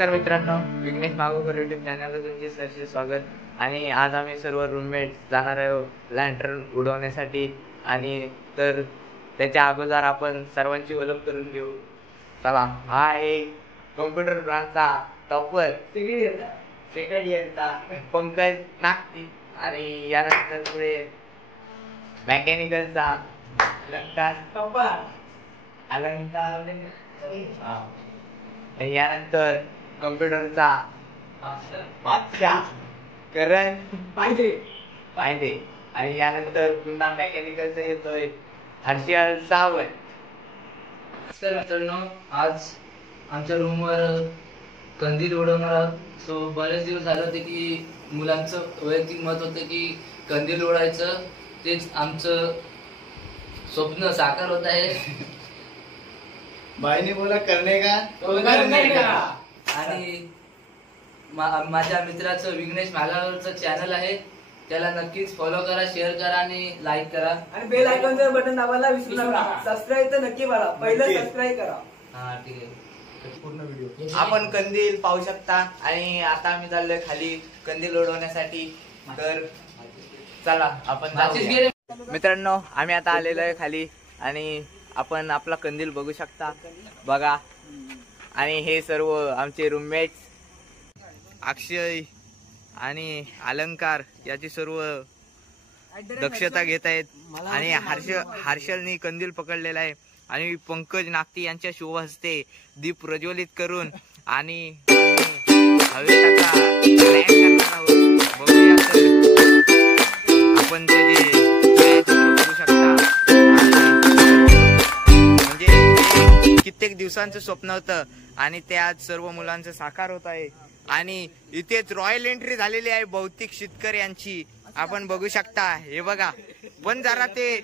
नमस्कार मित्रांनो, विघ्नेश मागोकर यूट्यूब चॅनलला तुमचे सहर्ष स्वागत. आणि आज आम्ही सर्व रूममेट जाणार आहोत लँटर्न उडवण्यासाठी. आणि तर त्याच्या अगोदर आपण सर्वांची ओळख करून घेऊ. चला, हा आहे कॉम्प्युटर ब्रांचचा टॉपर सेकंड इयरचा पंकज नागती. आणि यानंतर पुढे मेकॅनिकलचा यानंतर कम्प्युटरचा करण पाहिजे. आणि यानंतर पुन्हा मेकॅनिकलचा येतोय हर्षल सावंत. नमस्कार मित्रांनो, आज आमच्या रूमवर कंदील उडवणार आहोत. सो बरेच दिवस झाले होते की मुलांचं वैयक्तिक मत होतं की कंदील उडवायचं, तेच आमचं स्वप्न साकार होत आहे. भाईने बोला करणे का आणि माझ्या मित्राचं विघ्नेश मागावरचं चॅनल आहे, त्याला नक्कीच फॉलो करा, शेअर करा आणि लाईक करा. आणि बेल आयकॉनचं बटन दाबायला विसरू नका. सबस्क्राईब तर नक्की करा, पहिलं सबस्क्राईब करा. हा ठीक आहे. पूर्ण व्हिडिओ आपण कंदील पाहू शकता. आणि आता आम्ही चाललोय खाली कंदील उडवण्यासाठी. तर चला आपण जाऊया. मित्रांनो, आम्ही आता आलेलो आहे खाली आणि आपण आपला कंदील बघू शकता. बघा, आणि हे सर्व आमचे रूममेट्स अक्षय आणि अलंकार याची सर्व दक्षता घेत आहेत. आणि हर्षलनी कंदील पकडलेला आहे. आणि पंकज नागती यांच्या शुभ हस्ते दीप प्रज्वलित करून आणि हवेचा लँड करणार आहोत. बघूया तर आपण त्याचे छायाचित्र बघू शकता. म्हणजे कित्येक दिवसांचं स्वप्न होतं आणि ते आज सर्व मुलांचं साकार होत आहे. आणि इथेच रॉयल एंट्री झालेली आहे भौतिक शेतकरी यांची, आपण बघू शकता. हे बघा, पण जरा ते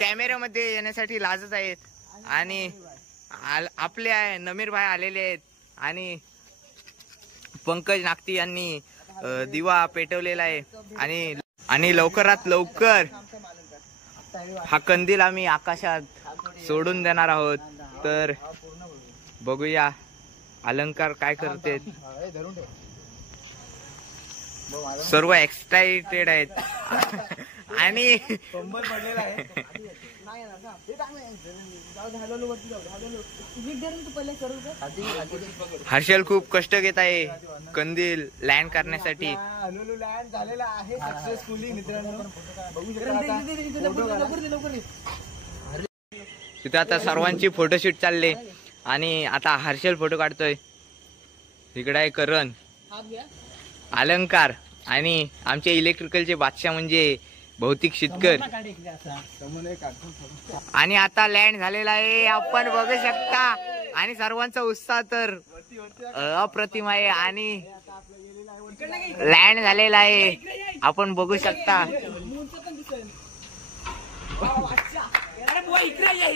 कॅमेऱ्यामध्ये येण्यासाठी लाजत आहेत. आणि आपले नमीर भाई आलेले आहेत. आणि पंकज नागती यांनी दिवा पेटवलेला आहे. आणि लवकरात लवकर हा कंदील आम्ही आकाशात सोडून देणार आहोत. तर बघूया अलंकार काय करते. सर्व एक्साइटेड आहेत. आणि हर्षल खूप कष्ट घेत आहे कंदील लँड करण्यासाठी. लँड झालेला आहे सक्सेसफुली मित्रांनो. तिथे आता सर्वांची फोटोशूट चालले. आणि आता हर्षल फोटो काढतोय. इकडे आहे करण, अलंकार आणि आमचे इलेक्ट्रिकलचे बादशाह म्हणजे भौतिक शेतकर. आणि आता लँड झालेला आहे, आपण बघू शकता. आणि सर्वांचा उत्साह तर अप्रतिम आहे. आणि लँड झालेला आहे, आपण बघू शकता.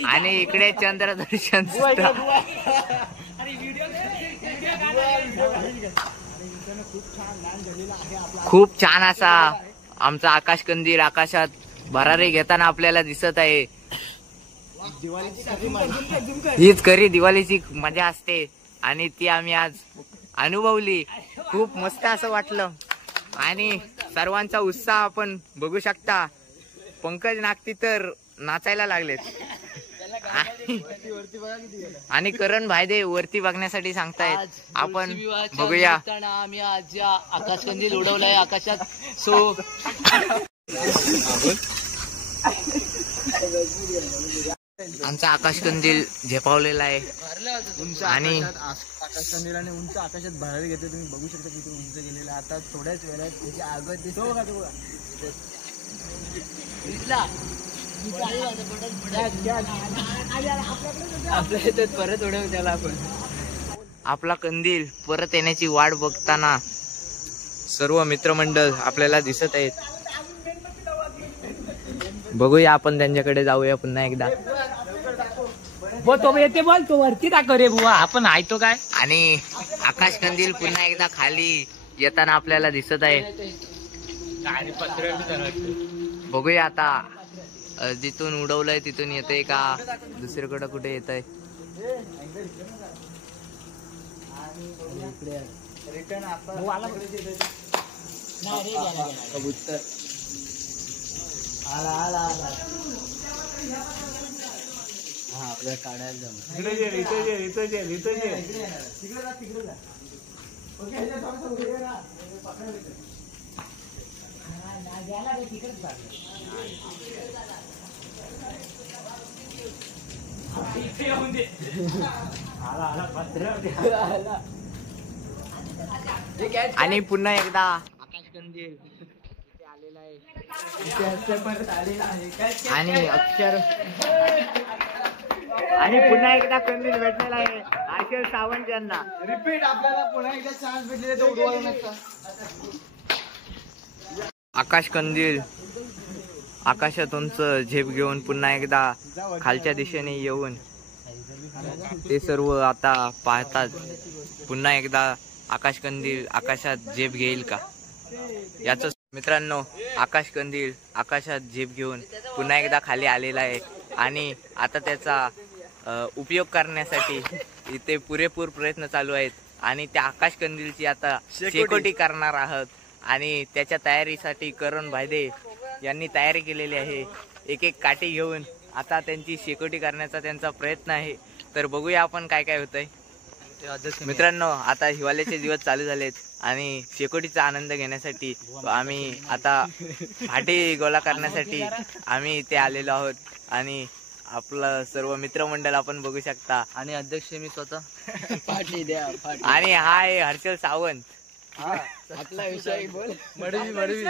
आणि इकडे चंद्रदर्शन खूप छान असा आमचा आकाश कंदील आकाशात भरारी घेताना आपल्याला दिसत आहे. हीच खरी दिवाळीची मजा असते आणि ती आम्ही आज अनुभवली. खूप मस्त असं वाटलं. आणि सर्वांचा उत्साह आपण बघू शकता. पंकज नागती तर नाचायला लागलेत. आणि करण भाईदे वरती बघण्यासाठी सांगतायत. आपण बघूया. आम्ही आज आकाश कंदील उडवलाय आकाशात. सो आमचा आकाश कंदील झेपावलेला आहे. आणि आकाश कंदीलाने उंच आकाशात भरारी घेते. तुम्ही बघू शकता किती उंच गेलेला. आता थोड्याच वेळात त्याची आग दिसतो का तुम्हाला. आपल्या इथं परत उडव त्याला. आपण आपला कंदील परत येण्याची वाट बघताना सर्व मित्रमंडळ आपल्याला दिसत आहेत. बघूया, आपण त्यांच्याकडे जाऊया पुन्हा एकदा. तो येते बोल, तो वरती दाखव रे बुवा, आपण ऐकतो काय. आणि आकाश कंदील पुन्हा एकदा खाली येताना आपल्याला दिसत आहे. बघूया आता जिथून उडवलंय तिथून येतंय का दुसरीकडे कुठे येतंय. रिटर्न आपण कबूतर आला आला आला हा आपल्याला काढायला जमत तिकडे जा. ओके, ह्याच्या थोडंसं उभे राहा. पकडा तिकडे. आणि पुन्हा एकदा आकाशकंदील आलेला आहे आणि अक्षर आणि पुन्हा एकदा कंदील भेटलेला आहे हर्षल सावंत यांना. रिपीट आपल्याला पुन्हा एकदा चान्स भेटले तर उडवायला नसता. आकाश कंदील आकाशात उंच झेप घेऊन पुन्हा एकदा खालच्या दिशेने येऊन ते सर्व आता पाहतात. पुन्हा एकदा आकाश कंदील आकाशात झेप घेईल का याच. मित्रांनो, आकाश कंदील आकाशात झेप घेऊन पुन्हा एकदा खाली आलेला आहे आणि आता त्याचा उपयोग करण्यासाठी इथे पुरेपूर प्रयत्न चालू आहेत आणि त्या आकाश कंदीलची आता शेकोटी करणार आहोत आणि त्याच्या तयारीसाठी करण भायदे यांनी तयारी केलेली आहे. एक एक काठी घेऊन आता त्यांची शेकोटी करण्याचा त्यांचा प्रयत्न आहे. तर बघूया आपण काय काय होतंय. मित्रांनो, आता हिवाळ्याचे दिवस चालू झालेत आणि शेकोटीचा आनंद घेण्यासाठी आम्ही आता फाटी गोळा करण्यासाठी आम्ही इथे आलेलो आहोत आणि आपलं सर्व मित्रमंडळ आपण बघू शकता. आणि अध्यक्ष मी स्वतः पाठी द्या पाठी. आणि हा आहे हर्षल सावंत. आपला विषय बोल. मडवी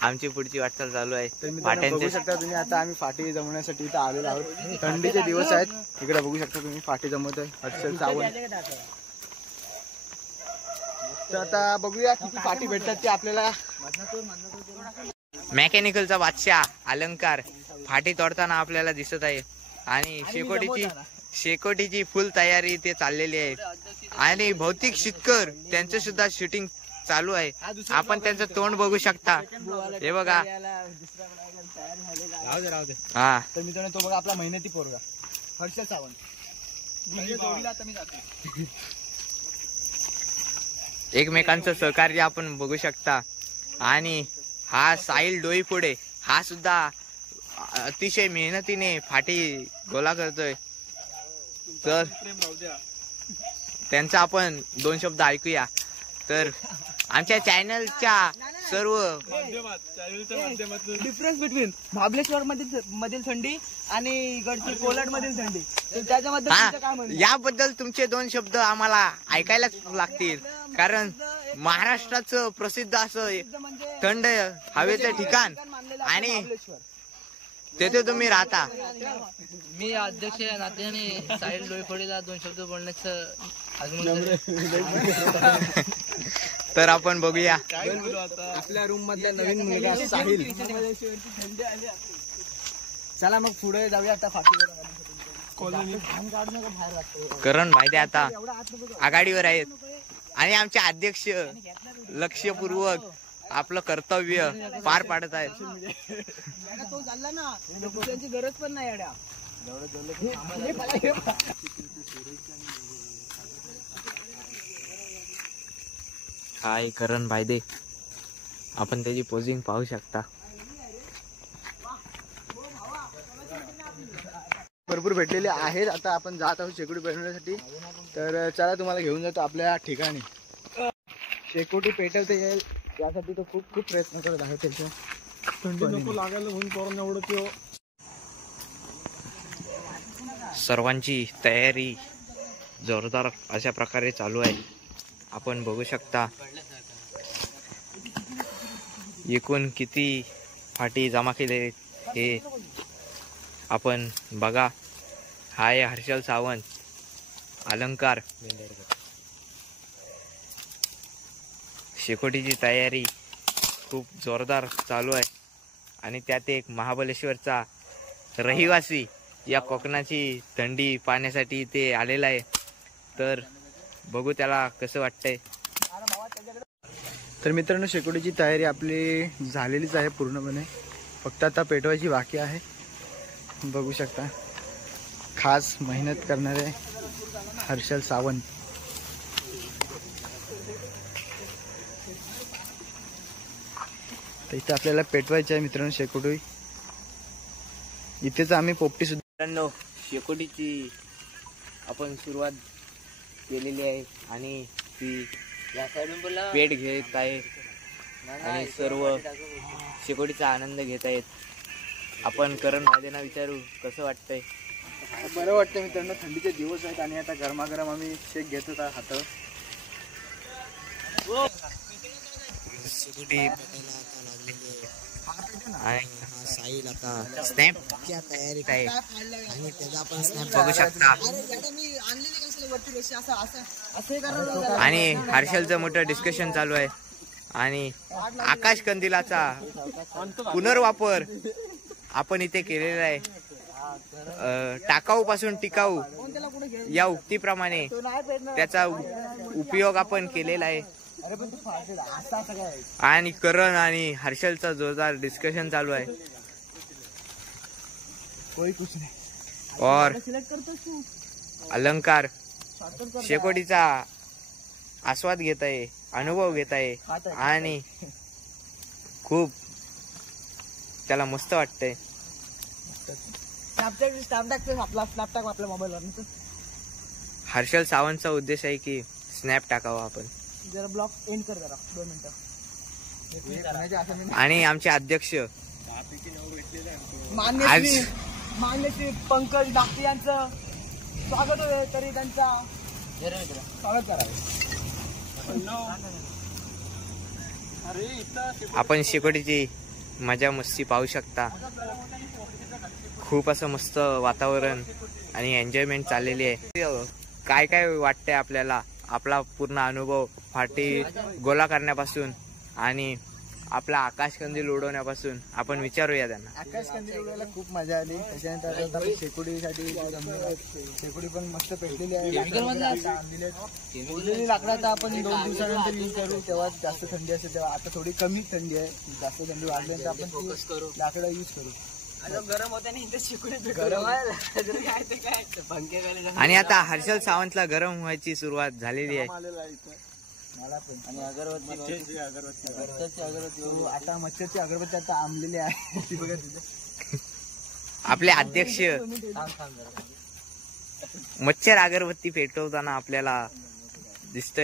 आमची पुढची वाटचाल चालू आहे. तर मित्रांनो, बघू फाट्यांचे शकता तुम्ही आता आम्ही फाटी जमवण्यासाठी इथं आलेलो आहोत. थंडीचे दिवस आहेत. इकडे बघू शकता तुम्ही फाटी जमवत आहे हर्षल सावंत. तर आता बघूया किती फाटी भेटतात ते आपल्याला. मेकॅनिकलचा बादशाह अलंकार फाटी तोडताना आपल्याला दिसत आहे आणि शेकोटीची फुल तयारी ते चाललेली आहे आणि भौतिक शितकर त्यांचं सुद्धा शूटिंग चालू आहे. आपण त्यांचं तोंड बघू शकता. हे बघा. हा, तर मित्रांनो, तो बघा आपला मेहनती पोरगा हर्षल सावंत. एकमेकांचं सहकार्य आपण बघू शकता. आणि हा साहिल डोईफोडे हा सुद्धा अतिशय मेहनतीने फाटी गोळा करतोय. तर त्यांचा आपण 2 शब्द ऐकूया. तर आमच्या चॅनलच्या सर्व डिफरन्स बिटवीन महाबळेश्वर मधील थंडी आणि इकडची कोलाड मधील थंडी, त्याच्याबद्दल तुमचं काय म्हणणं? याबद्दल तुमचे 2 शब्द आम्हाला ऐकायलाच लागतील. कारण महाराष्ट्राचं प्रसिद्ध असं थंड हवेचं ठिकाण आणि तेथे तुम्ही राहता. मी अध्यक्ष या नात्याने साहिल डोईफोडेला 2 शब्द बोलण्याचं तर आपण बघूया. आपल्या रूम मधला नवीन मुलगा साहिल. चला मग पुढे जाऊया आता फाटीवर. करण भाईदे आता आघाडीवर आहेत आणि आमचे अध्यक्ष लक्षपूर्वक आपलं कर्तव्य पार पाडत आहेत. तो चालला ना, त्यांची गरज पण नाही येड्या. हाय करण भाईदे, आपण त्याची पोझिंग पाहू शकता. भरपूर भेटलेले आहेत. आता आपण जात आहोत शेकोटी बनवण्यासाठी. तर चला तुम्हाला घेऊन जातो आपल्या ठिकाणी. शेकोटी पेटवता येईल यासाठी तो खूप खूप प्रयत्न करत आहे. त्याच्या सर्वांची तयारी जोरदार अशा प्रकारे चालू आहे. आपण बघू शकता एकूण किती फाटी जमा केले हे आपण बघा. हाय हर्षल सावंत अलंकार. शेकोटीची तयारी खूप जोरदार चालू आहे आणि त्यात एक महाबळेश्वरचा रहिवासी या कोकणाची थंडी पाहण्यासाठी इथे आलेला आहे. तर बघू त्याला कसं वाटतंय. तर मित्रांनो, शेकोटीची तयारी आपली झालेलीच आहे पूर्णपणे. फक्त आता पेटवायची बाकी आहे. बघू शकता खास मेहनत करणारे हर्षल सावंत. तर इथे आपल्याला पेटवायचे आहे मित्रांनो शेकोटी. इथेच आम्ही पोपटी सुद्धा मित्रांनो शेकोटीची आपण सुरुवात केलेली आहे आणि ती या साईडून बोला. पेट घेत आहे आणि सर्व शेकोटीचा आनंद घेत आहेत. आपण करण महादेना विचारू कसं वाटतंय. बरं वाटतं मित्रांनो. थंडीचे दिवस आहेत आणि आता गरमागरम आम्ही शेक घेत होता हातावर. साहिल आता स्नॅपच्या तयारीत आहे आणि त्याचा आपण स्नॅप बघू शकता. आणि हर्षलचं मोठं डिस्कशन चालू आहे आणि आकाश कंदिलाचा पुनर्वापर आपण इथे केलेला आहे. टाकाऊ पासून टिकाऊ या उक्तीप्रमाणे त्याचा उपयोग आपण केलेला आहे. आणि करण आणि हर्षलचा जोरदार डिस्कशन चालू आहे. और अलंकार शेकोटीचा आस्वाद घेत आहे, अनुभव घेत आहे आणि खूप त्याला मस्त वाटतंय. आपल्या मोबाईलवर हर्षल सावंतचा उद्देश आहे की स्नॅप टाकावा आपण. जरा ब्लॉक एंड कर जरा 2 मिनिटं. आणि आमचे अध्यक्ष मान्य श्री पंकज डाकटी यांचं स्वागत होते तरी त्यांचा स्वागत करावं. आपण शेकोटीची मजा मस्ती पाहू शकता. खूप असं मस्त वातावरण आणि एन्जॉयमेंट चाललेली आहे. काय काय वाटतंय आपल्याला, आपला पूर्ण अनुभव फाटी गोला करण्यापासून आणि आपला आकाश कंदील उडवण्यापासून आपण विचारूया त्यांना. आकाश कंदील उडवायला खूप मजा आली. त्याच्यानंतर आता आपण शेकोटीसाठी शेकोटी पण मस्त पेटलेली आहे. उरलेली लाकडाचा आपण 2 दिवसानंतर यूज करू, तेव्हा जास्त थंडी असते तेव्हा. आता थोडी कमी थंडी आहे, जास्त थंडी वाढल्यानंतर आपण लाकडं यूज करू. गरम होते नाही तर शेकोटी आणि आता हर्षल सावंतला गरम व्हायची सुरुवात झालेली आहे. मला पण. आणि अगरबत्ती आता मच्छरची अगरबत्ती आता आंबलेली आहे ती बघा तिथे. आपले अध्यक्ष मच्छर अगरबत्ती पेटवताना आपल्याला दिसतंय.